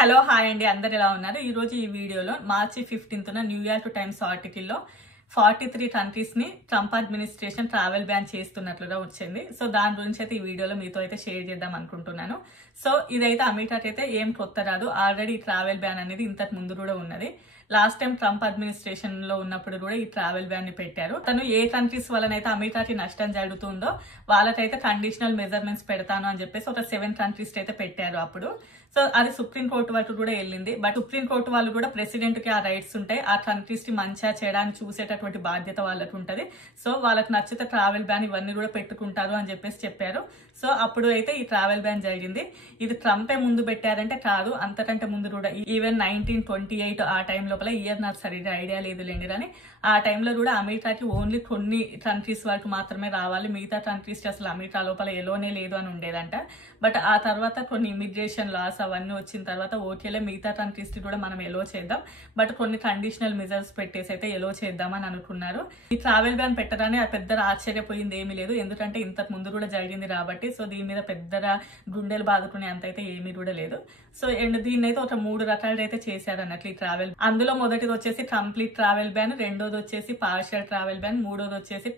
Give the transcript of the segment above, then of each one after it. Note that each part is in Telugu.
హలో హాయ్ అండి, అందరు ఎలా ఉన్నారు? ఈ రోజు ఈ వీడియోలో మార్చి 15న న్యూయార్క్ టైమ్స్ ఆర్టికల్లో 43 కంట్రీస్ ని ట్రంప్ అడ్మినిస్ట్రేషన్ ట్రావెల్ బ్యాన్ చేస్తున్నట్లుగా వచ్చింది. సో దాని గురించి అయితే ఈ వీడియోలో మీతో అయితే షేర్ చేద్దాం అనుకుంటున్నాను. సో ఇదైతే అమెరికాకి అయితే ఏం కొత్త రాదు. ఆల్రెడీ ట్రావెల్ బ్యాన్ అనేది ఇంతకు ముందు కూడా ఉన్నది. లాస్ట్ టైం ట్రంప్ అడ్మినిస్ట్రేషన్ లో ఉన్నప్పుడు కూడా ఈ ట్రావెల్ బ్యాన్ ని పెట్టారు. తను ఏ కంట్రీస్ వల్లనైతే అమెరికాకి నష్టం జరుగుతుందో వాళ్ళకైతే కండిషనల్ మెజర్మెంట్స్ పెడతాను అని చెప్పేసి ఒక 7 కంట్రీస్ అయితే పెట్టారు అప్పుడు. సో అది సుప్రీం కోర్టు వరకు కూడా వెళ్ళింది. బట్ సుప్రీం కోర్టు వాళ్ళు కూడా ప్రెసిడెంట్ కి ఆ రైట్స్ ఉంటాయి. ఆ కంట్రీస్ కి మంచిగా చేయడానికి చూసేటటువంటి బాధ్యత వాళ్ళకి ఉంటది. సో వాళ్ళకి నచ్చితే ట్రావెల్ బ్యాన్ ఇవన్నీ కూడా పెట్టుకుంటారు అని చెప్పేసి చెప్పారు. సో అప్పుడు అయితే ఈ ట్రావెల్ బ్యాన్ జరిగింది. ఇది ట్రంపే ముందు పెట్టారంటే కాదు, అంతకంటే ముందు కూడా ఈవెన్ 1928 ఆ టైం లోపల, ఇయర్ నాకు సరిగ్గా ఐడియా లేదు లేండి కానీ ఆ టైంలో కూడా అమెరికాకి ఓన్లీ కొన్ని కంట్రీస్ వరకు మాత్రమే రావాలి, మిగతా కంట్రీస్ కి అసలు అమెరికా లోపల ఎలోనే లేదు అని ఉండేదంట. బట్ ఆ తర్వాత కొన్ని ఇమిగ్రేషన్ లాస్ అవన్నీ వచ్చిన తర్వాత ఓకేలే మిగతా కంట్రీస్ కి కూడా మనం ఎలో చేద్దాం, బట్ కొన్ని కండిషనల్ మెజర్స్ పెట్టేసి అయితే ఎలో చేద్దామని అనుకున్నారు. ఈ ట్రావెల్ బ్యాన్ పెట్టగానే పెద్దగా ఆశ్చర్యపోయింది ఏమీ లేదు, ఎందుకంటే ఇంతకు ముందు కూడా జరిగింది కాబట్టి. సో దీని మీద పెద్దగా గుండెలు బాదుకునే అంత అయితే ఏమీ కూడా లేదు. సో అండ్ దీన్ని అయితే ఒక 3 రకాలు అయితే చేశారు అన్నట్లు ఈ ట్రావెల్. అందులో మొదటిది వచ్చేసి కంప్లీట్ ట్రావెల్ బ్యాన్, రెండోది వచ్చేసి పార్షియల్ ట్రావెల్ బ్యాన్, మూడోది వచ్చేసి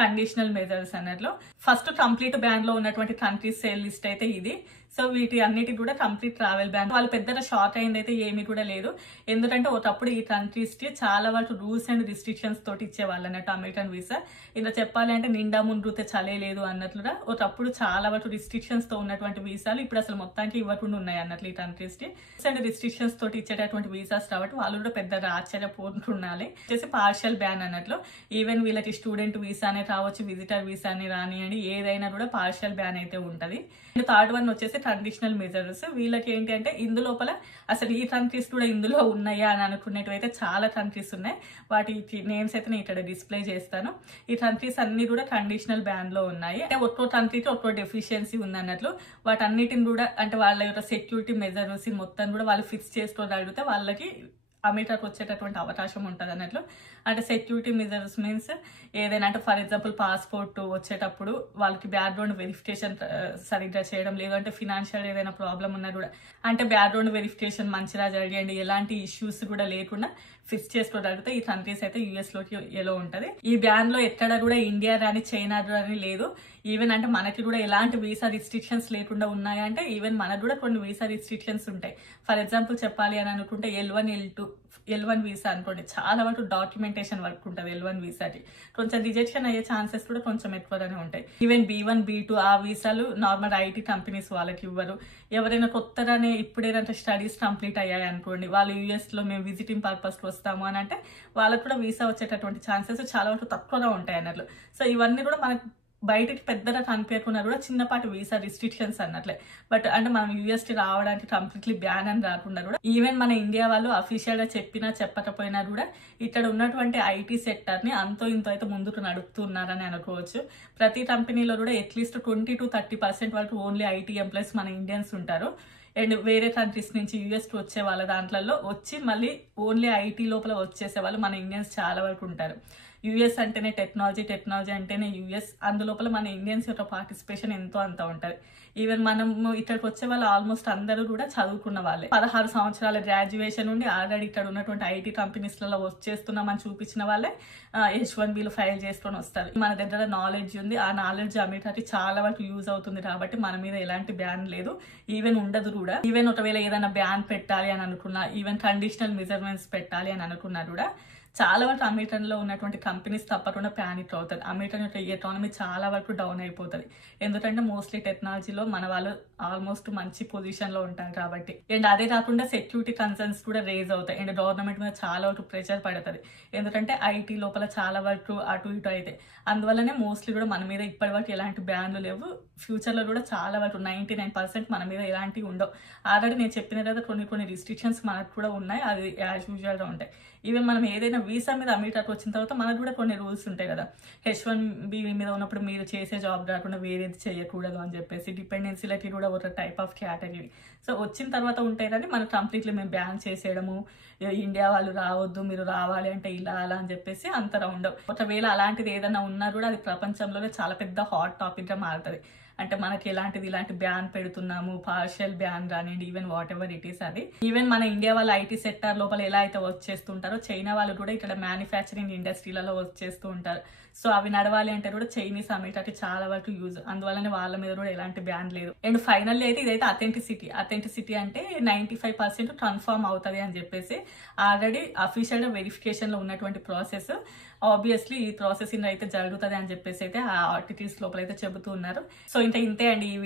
కండిషనల్ మెజర్స్ అన్నట్లు. ఫస్ట్ కంప్లీట్ బ్యాన్ లో ఉన్నటువంటి కంట్రీస్ లిస్ట్ అయితే ఇది. సో వీటి అన్నిటి కూడా కంప్లీట్ ట్రావెల్ బ్యాన్. వాళ్ళు పెద్దగా షాక్ అయింది అయితే ఏమీ కూడా లేదు, ఎందుకంటే ఒకప్పుడు ఈ కంట్రీస్ కి చాలా వరకు రూల్స్ అండ్ రిస్ట్రిక్షన్స్ తోటి ఇచ్చేవాళ్ళు అన్నట్టు అమెరికన్ వీసా. ఇలా చెప్పాలి అంటే నిండా ముందుతే చలేదు అన్నట్లుగా ఒకప్పుడు చాలా వరకు రిస్ట్రిక్షన్స్ తో ఉన్నటువంటి వీసాలు ఇప్పుడు అసలు మొత్తానికి ఇవ్వకుండా ఉన్నాయి అన్నట్లు ఈ కంట్రీస్ కి. అండ్ రిస్ట్రిక్షన్స్ తోటి ఇచ్చేటటువంటి వీసాస్ కాబట్టి వాళ్ళు కూడా పెద్దగా ఆశ్చర్యపోతుండాలి. వచ్చేసి పార్షియల్ బ్యాన్ అన్నట్లు. ఈవెన్ వీళ్ళకి స్టూడెంట్ వీసానే రావచ్చు, విజిటర్ వీసాని రానియండి, ఏదైనా కూడా పార్షియల్ బ్యాన్ అయితే ఉంటది. థర్డ్ వన్ వచ్చేసి కండిషనల్ మెజర్స్. వీళ్ళకి ఏంటి అంటే ఇందులోపల అసలు ఈ కంట్రీస్ కూడా ఇందులో ఉన్నాయా అని అనుకునేటివైతే చాలా కంట్రీస్ ఉన్నాయి. వాటి నేమ్స్ అయితే నేను ఇక్కడ డిస్ప్లే చేస్తాను. ఈ కంట్రీస్ అన్ని కూడా కండిషనల్ బ్యాన్ లో ఉన్నాయి. అంటే ఒక్కో కంట్రీకి ఒక్కో డెఫిషియన్సీ ఉంది అన్నట్లు. వాటన్నిటిని కూడా అంటే వాళ్ళ యొక్క సెక్యూరిటీ మెజర్స్ మొత్తం కూడా వాళ్ళు ఫిక్స్ చేసుకోగలిగితే వాళ్ళకి అమెరికాకు వచ్చేటటువంటి అవకాశం ఉంటుంది అన్నట్లు. అంటే సెక్యూరిటీ మెజర్స్ మీన్స్ ఏదైనా అంటే ఫర్ ఎగ్జాంపుల్ పాస్పోర్ట్ వచ్చేటప్పుడు వాళ్ళకి బ్యాక్గ్రౌండ్ వెరిఫికేషన్ సరిగ్గా చేయడం, లేదంటే ఫినాన్షియల్ ఏదైనా ప్రాబ్లం ఉన్నా కూడా అంటే బ్యాక్గ్రౌండ్ వెరిఫికేషన్ మంచిగా జరిగేయండి, ఎలాంటి ఇష్యూస్ కూడా లేకుండా ఫిక్స్ చేసుకోగలిగితే ఈ కంట్రీస్ అయితే యుఎస్ లోకి ఎలా ఉంటది. ఈ బ్యాన్ లో ఎక్కడ కూడా ఇండియా రాని చైనా రాని లేదు. ఈవెన్ అంటే మనకి కూడా ఎలాంటి వీసా రిస్ట్రిక్షన్స్ లేకుండా ఉన్నాయంటే ఈవెన్ మనకు కూడా కొన్ని వీసా రిస్ట్రిక్షన్స్ ఉంటాయి. ఫర్ ఎగ్జాంపుల్ చెప్పాలి అని అనుకుంటే L1 వీసా అనుకోండి, చాలా వరకు డాక్యుమెంటేషన్ వర్క్ ఉంటుంది L1 వీసాకి. కొంచెం రిజెక్షన్ అయ్యే ఛాన్సెస్ కూడా కొంచెం ఎక్కువగానే ఉంటాయి. ఈవెన్ B1 B2 ఆ వీసాలు నార్మల్ ఐటీ కంపెనీస్ వాళ్ళకి ఇవ్వరు. ఎవరైనా కొత్తగానే ఇప్పుడేదంటే స్టడీస్ కంప్లీట్ అయ్యాయి అనుకోండి, వాళ్ళు యూఎస్ లో మేము విజిటింగ్ పర్పస్ కి వస్తాము అని అంటే వాళ్ళకు కూడా వీసా వచ్చేటటువంటి ఛాన్సెస్ చాలా వరకు తక్కువగా ఉంటాయి అన్నట్లు. సో ఇవన్నీ కూడా మనకు బయటకి పెద్దగా కనిపించకుండా కూడా చిన్నపాటి వీసా రిస్ట్రిక్షన్స్ అన్నట్లే. బట్ అంటే మనం యూఎస్ కి రావడానికి కంప్లీట్లీ బ్యాన్ అని రాకుండా కూడా ఈవెన్ మన ఇండియా వాళ్ళు అఫీషియల్ గా చెప్పినా చెప్పకపోయినా కూడా ఇక్కడ ఉన్నటువంటి ఐటీ సెక్టర్ ని అంతో ఇంతో అయితే ముందుకు నడుపుతున్నారని అనుకోవచ్చు. ప్రతి కంపెనీలో కూడా అట్లీస్ట్ 20 to 30% వరకు ఓన్లీ ఐటీ ఎంప్లాయీస్ మన ఇండియన్స్ ఉంటారు. అండ్ వేరే కంట్రీస్ నుంచి యూఎస్ కి వచ్చే వాళ్ళ దాంట్లో వచ్చి మళ్ళీ ఓన్లీ ఐటీ లోపల వచ్చేసే వాళ్ళు మన ఇండియన్స్ చాలా వరకు ఉంటారు. యుఎస్ అంటేనే టెక్నాలజీ అంటేనే యుఎస్, అందులోపల మన ఇండియన్స్ యొక్క పార్టిసిపేషన్ ఎంతో అంత ఉంటది. ఈవెన్ మనము ఇక్కడికి వచ్చే వాళ్ళు ఆల్మోస్ట్ అందరూ కూడా చదువుకున్న వాళ్ళే. 16 సంవత్సరాల గ్రాడ్యుయేషన్ నుండి ఆల్రెడీ ఇక్కడ ఉన్నటువంటి ఐటీ కంపెనీస్లలో వచ్చేస్తున్నామని చూపించిన వాళ్ళే H1Bలు ఫైల్ చేసుకొని వస్తారు. మన దగ్గర నాలెడ్జ్ ఉంది, ఆ నాలెడ్జ్ అమెరికాకి చాలా వరకు యూజ్ అవుతుంది కాబట్టి మన మీద ఎలాంటి బ్యాన్ లేదు, ఈవెన్ ఉండదు కూడా. ఈవెన్ ఒకవేళ ఏదైనా బ్యాన్ పెట్టాలి అని అనుకున్నా, ఈవెన్ కండిషనల్ మెజర్మెంట్స్ పెట్టాలి అని అనుకున్నా కూడా చాలా వరకు అమెరికన్ లో ఉన్నటువంటి కంపెనీస్ తప్పకుండా ప్యానిక్ అవుతుంది. అమెరికన్ యొక్క ఎకానమీ చాలా వరకు డౌన్ అయిపోతుంది, ఎందుకంటే మోస్ట్లీ టెక్నాలజీలో మన వాళ్ళు ఆల్మోస్ట్ మంచి పొజిషన్ లో ఉంటారు కాబట్టి. అండ్ అదే కాకుండా సెక్యూరిటీ కన్సర్న్స్ కూడా రేజ్ అవుతాయి. అండ్ గవర్నమెంట్ మీద చాలా వరకు ప్రెషర్ పడుతుంది, ఎందుకంటే ఐటీ లోపల చాలా వరకు అటు ఇటు అయితే. అందువల్లనే మోస్ట్లీ కూడా మన మీద ఇప్పటి వరకు ఎలాంటి బ్యాన్లు లేవు. ఫ్యూచర్ లో కూడా చాలా వరకు 99% మన మీద ఎలాంటివి ఉండవు. ఆల్రెడీ నేను చెప్పిన కదా కొన్ని రిస్ట్రిక్షన్స్ మనకు కూడా ఉన్నాయి, అది యాజ్ యూజువల్ గా ఉంటాయి. ఈవెన్ మనం ఏదైనా వీసా మీద అమెరికాకు వచ్చిన తర్వాత మనకు కూడా కొన్ని రూల్స్ ఉంటాయి కదా. H1B మీద ఉన్నప్పుడు మీరు చేసే జాబ్ కాకుండా వేరేది చేయకూడదు అని చెప్పేసి, డిపెండెన్సీలకి కూడా ఒక టైప్ ఆఫ్ కేటగిరీ. సో వచ్చిన తర్వాత ఉంటాయి కానీ మనం కంప్లీట్లీ మేము బ్యాన్ చేసేయడము, ఇండియా వాళ్ళు రావద్దు మీరు రావాలి అంటే ఇలా అలా అని చెప్పేసి అంతగా ఉండవు. ఒకవేళ అలాంటిది ఏదైనా ఉన్నా కూడా అది ప్రపంచంలోనే చాలా పెద్ద హాట్ టాపిక్ గా మారుతుంది. అంటే మనకి ఇలాంటి బ్యాన్ పెడుతున్నాము, పార్షియల్ బ్యాన్ కానివ్వండి, even what ever it is అది. ఈవెన్ మన ఇండియా వాళ్ళు ఐటీ సెక్టర్ లోపల ఎలా అయితే వర్క్ చేస్తుంటారో చైనా వాళ్ళు కూడా ఇక్కడ మ్యానుఫ్యాక్చరింగ్ ఇండస్ట్రీలలో వర్క్ చేస్తూ ఉంటారు. సో అవి నడవాలి అంటే కూడా చైనీస్ అనేటట్టు చాలా వరకు యూజ్, అందువల్లనే వాళ్ళ మీద కూడా ఎలాంటి బ్యాన్ లేదు. అండ్ ఫైనల్లీ అయితే ఇదైతే అథెంటిసిటీ అంటే 95% కన్ఫర్మ్ అవుతుంది అని చెప్పేసి ఆల్రెడీ అఫీషియల్ గా వెరిఫికేషన్ లో ఉన్నటువంటి ప్రాసెస్. ఆబ్వియస్లీ ఈ ప్రాసెసింగ్ అయితే జరుగుతుంది అని చెప్పేసి అయితే ఆ ఆర్టికల్స్ లోపల అయితే చెబుతూ ఉన్నారు. సో ఇంతే అండి ఈ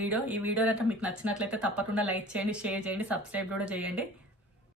వీడియో అంటే మీకు నచ్చినట్లయితే తప్పకుండా లైక్ చేయండి, షేర్ చేయండి, సబ్స్క్రైబ్ కూడా చేయండి.